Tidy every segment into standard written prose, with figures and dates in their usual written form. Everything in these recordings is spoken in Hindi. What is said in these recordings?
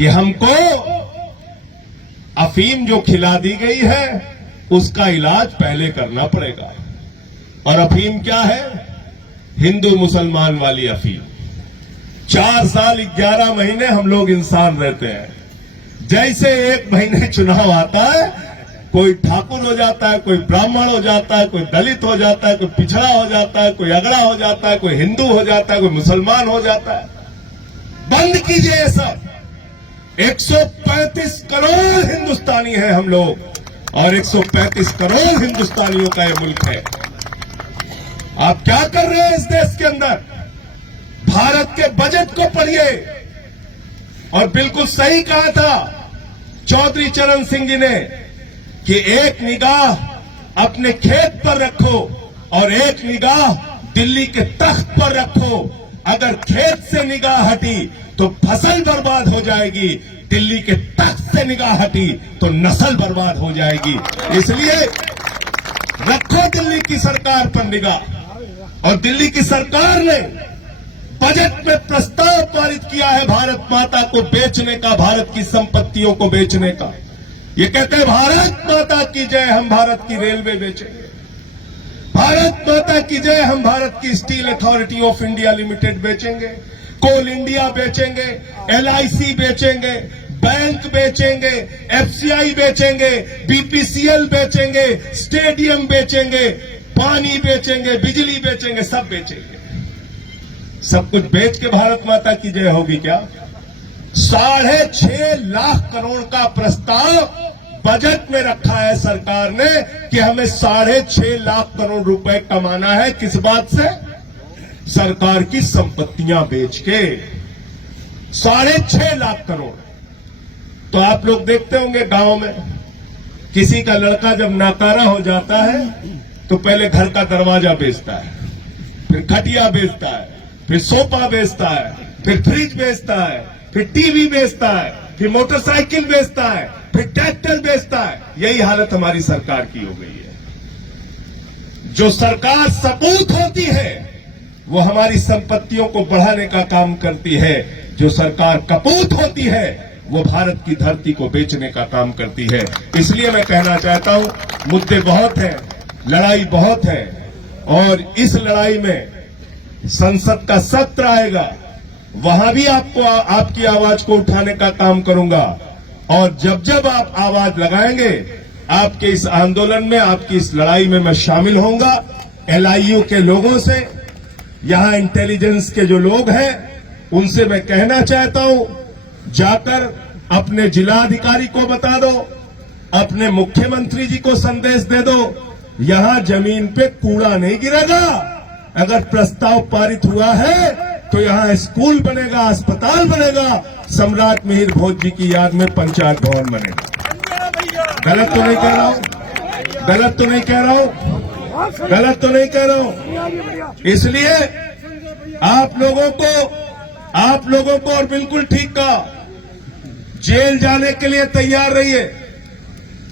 कि हमको अफीम जो खिला दी गई है उसका इलाज पहले करना पड़ेगा। और अफीम क्या है? हिंदू मुसलमान वाली अफीम। 4 साल 11 महीने हम लोग इंसान रहते हैं। जैसे 1 महीने चुनाव आता है, कोई ठाकुर हो जाता है, कोई ब्राह्मण हो जाता है, कोई दलित हो जाता है, कोई पिछड़ा हो जाता है, कोई अगड़ा हो जाता है, कोई हिंदू हो जाता है, कोई मुसलमान हो जाता है। बंद कीजिए ये सब। 135 करोड़ हिंदुस्तानी हैं हम लोग और 135 करोड़ हिंदुस्तानियों का ये मुल्क है। आप क्या कर रहे हैं इस देश के अंदर? भारत के बजट को पढ़िए। और बिल्कुल सही कहा था चौधरी चरण सिंह जी ने कि एक निगाह अपने खेत पर रखो और एक निगाह दिल्ली के तख्त पर रखो। अगर खेत से निगाह हटी तो फसल बर्बाद हो जाएगी, दिल्ली के तख्त से निगाह हटी तो नस्ल बर्बाद हो जाएगी। इसलिए रखो दिल्ली की सरकार पर निगाह। और दिल्ली की सरकार ने बजट में प्रस्ताव पारित किया है भारत माता को बेचने का, भारत की संपत्तियों को बेचने का। ये कहते हैं भारत माता की जय, हम भारत की रेलवे बेचेंगे। भारत माता की जय, हम भारत की steel authority of India limited बेचेंगे, कोल इंडिया बेचेंगे, LIC बेचेंगे, बैंक बेचेंगे, FCI बेचेंगे, BPCL बेचेंगे, स्टेडियम बेचेंगे, पानी बेचेंगे, बिजली बेचेंगे, सब बेचेंगे। सब कुछ बेच के भारत माता की जय होगी क्या? 6.5 लाख करोड़ का प्रस्ताव बजट में रखा है सरकार ने कि हमें 6.5 लाख करोड़ रुपए कमाना है। किस बात से? सरकार की संपत्तियां बेच के 6.5 लाख करोड़। तो आप लोग देखते होंगे गांव में किसी का लड़का जब नाकारा हो जाता है तो पहले घर का दरवाजा बेचता है, फिर खटिया बेचता है, फिर सोफा बेचता है, फिर फ्रिज बेचता है, फिर टीवी बेचता है, फिर मोटरसाइकिल बेचता है, फिर ट्रैक्टर बेचता है। यही हालत हमारी सरकार की हो गई है। जो सरकार सपूत होती है वो हमारी संपत्तियों को बढ़ाने का काम करती है। जो सरकार कपूत होती है वो भारत की धरती को बेचने का काम करती है। इसलिए मैं कहना चाहता हूं, मुद्दे बहुत हैं, लड़ाई बहुत है और इस लड़ाई में संसद का सत्र आएगा, वहां भी आपको आपकी आवाज को उठाने का काम करूंगा। और जब जब आप आवाज लगाएंगे, आपके इस आंदोलन में, आपकी इस लड़ाई में मैं शामिल होऊंगा। LIU के लोगों से, यहां इंटेलिजेंस के जो लोग हैं उनसे मैं कहना चाहता हूं, जाकर अपने जिलाधिकारी को बता दो, अपने मुख्यमंत्री जी को संदेश दे दो, यहां जमीन पे कूड़ा नहीं गिरेगा। अगर प्रस्ताव पारित हुआ है तो यहां स्कूल बनेगा, अस्पताल बनेगा, सम्राट मिहिर भोज जी की याद में पंचायत भवन बनेगा। गलत तो नहीं कह रहा हूं? गलत तो नहीं कह रहा हूं? गलत तो नहीं कह रहा हूं? इसलिए आप लोगों को और बिल्कुल ठीक कहा, जेल जाने के लिए तैयार रहिए।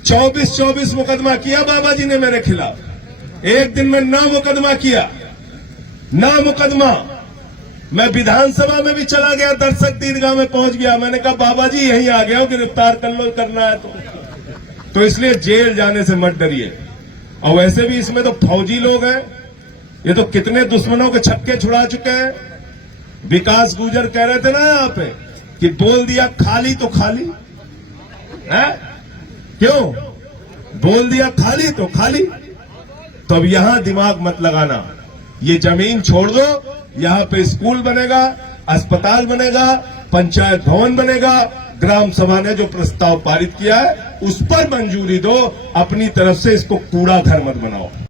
24 मुकदमा किया बाबा जी ने मेरे खिलाफ। एक दिन में 9 मुकदमा किया, 9 मुकदमा। मैं विधानसभा में भी चला गया, दर्शक दीर्घा में पहुंच गया। मैंने कहा बाबा जी यहीं आ गया हूं, गिरफ्तार कर लो, करना है तो इसलिए जेल जाने से मत डरिए। और वैसे भी इसमें तो फौजी लोग हैं, ये तो कितने दुश्मनों के छक्के छुड़ा चुके हैं। विकास गुर्जर कह रहे थे ना यहाँ पे कि बोल दिया खाली तो खाली है, क्यों बोल दिया खाली तो खाली। तो अब यहां दिमाग मत लगाना, ये जमीन छोड़ दो, यहां पे स्कूल बनेगा, अस्पताल बनेगा, पंचायत भवन बनेगा। ग्राम सभा ने जो प्रस्ताव पारित किया है उस पर मंजूरी दो, अपनी तरफ से इसको कूड़ा घर मत बनाओ।